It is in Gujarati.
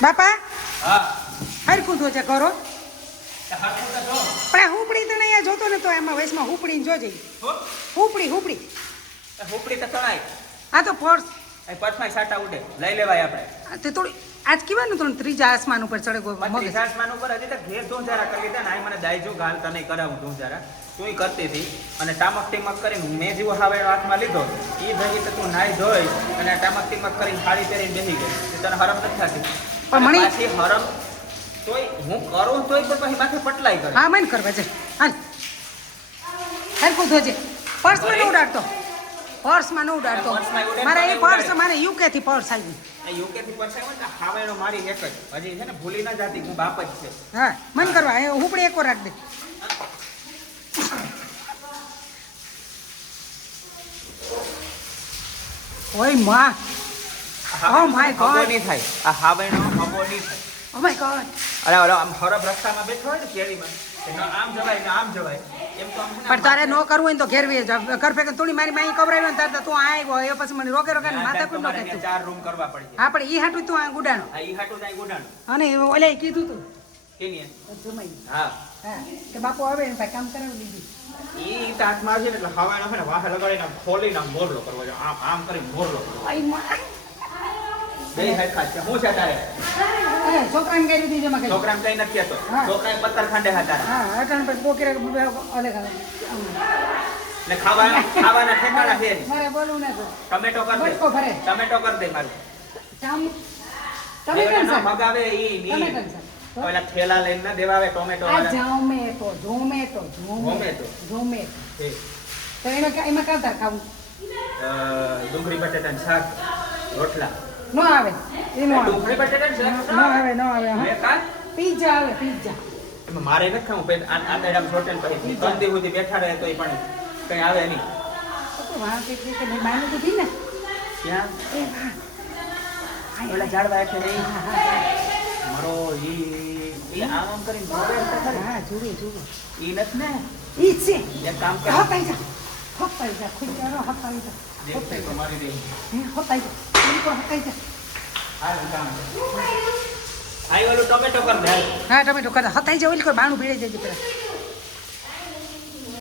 બાપા હા હરખું ધોજે કરો હાથું તો જો પણ આ હુપડી તો અહીંયા જોતો ને તો એમાં વયસમાં હુપડીને જોજે હુપડી હુપડી તો ચણાય આ તો ફોર્સ એ પછમાં સાટા ઉડે લઈ લેવાય આપણે તે થોડી આજ કહેવાનું તો ત્રીજા આસમાન ઉપર ચડે ગો મગજ આસમાન ઉપર હજી તો ઘેર ધોંજારા કરી લીધા ને આ મને દાયજો ગાલતા નહીં કરાવું ધોંજારા તું કરતી હતી અને ટામક ટીમક કરીને મેં જેવો હાવેડો હાથમાં લીધો એ ભેગી તો તું નાઈ ધોઈ અને ટામક ટીમક કરીને સાડી પહેરીને બેસી ગઈ તને હરમ નથી થતી પણ મને પાછી હરમ તોય હું કરું તોય પણ પછી માથે પટલાઈ કરે હા મન કરવા છે હાલ હરખું ધોજે પર્સમાં ન ઉડાડતો પર્સમાં ન ઉડાડતો મારે એ પર્સ મારે યુકે થી પર્સ આવ્યું યુકે થી પછી ને હાવેડો મારી એક જ હજી છે ને ભૂલી ના જાતી હું બાપ જ છે હા મન કરવા એ હુપડી એકો રાખ દે ઓય માં Oh my God. હબો નહીં થાય આ હાવેડો હબો નહીં થાય ઓ માય ગોડ અરે ઓલો આમ હરબ રસ્તામાં બેઠો હોય ને કેરીમાં એનો આમ જવાય ને આમ જવાય એમ તો આમ છે ને પણ તારે નો કરવું હોય ને તો ઘેરવી કર ફેક થોડી મારી માઈ કવરાવ્યો ને તાર તું આવ્યો એ પછી મને રોકે રોકે માથા કોઈ નો તમારે કહેતું ત્યાં 4 રૂમ કરવા પડશે હા પણ ઈ હાટું તું આ ગુડાણો આ ઈ હાટું જાય ગુડાણો અને ઓલે કીધું તું કેની જમાઈ હા હા કે બાપુ આવે ને ભાઈ કામ કરાવી દીધું ઈ તો હાથમાં આવશે ને એટલે હવાનો છે ને વાહે લગાડીને આમ ખોલીને આમ મોરલો કરવો છે આમ કરીને મોરલો કરવો આઈ માં બે હાથ ખાસ છે હું છે તારે એ છોકરાને કહી દીધી જમા કરી છોકરાને કઈ નથી કહેતો હા. છોકરાએ પત્તર ખાંડે હતા હા અટાણ પછી બોકીરે ઓલે એટલે ખાવાના ઠેકાણા છે નહીં. મારે બોલવું ને તો ટમેટો કર દે બટકો ભરે. ટમેટો કર દે મારું જામ તમે તમે કેમ સર મગાવે ઈ તમે ઈ કેમ સર ઓલા થેલા લઈને ના દેવાવે ટોમેટો આ વાળા ઝોમેટો ઝોમેટો ઝોમેટો. ઝોમેટો છે. તો એમાં કાંતા ખાવું ડુંગળી બટેટાનું શાક રોટલા નો આવે એ નો આવે ડુંગળી બટેટાનું શાક નો આવે નો આવે હા મેં ખા પિઝા આવે પિઝા એમાં મારે નથી ખાવું પછી આ દાડામ હોટેલ પછી 3 દિવસ સુધી બેઠા રહે તોય પણ કઈ આવે નહીં તો વાહ કે મેં બાનું કીધી ને ક્યાં એ વાહ ઓલા ઝાડવા એટલે નહીં હા હા મારો ઈ આમ કરીને જોવે તો ખરી. હા જુએ જુએ ઈ નથી ને ઈ છે એક કામ કર હપાઈ જા ખુદ હપાઈ જા દેખ તો મારી દે હપાઈ જા બિલકુલ હપાઈ જા હાલ કામ આઈ ઓલું ટોમેટો કર દે હાલ. હા ટમેટો kada હતાઈ જા ઓલી કોઈ બાણું ભીડે જજે પેલા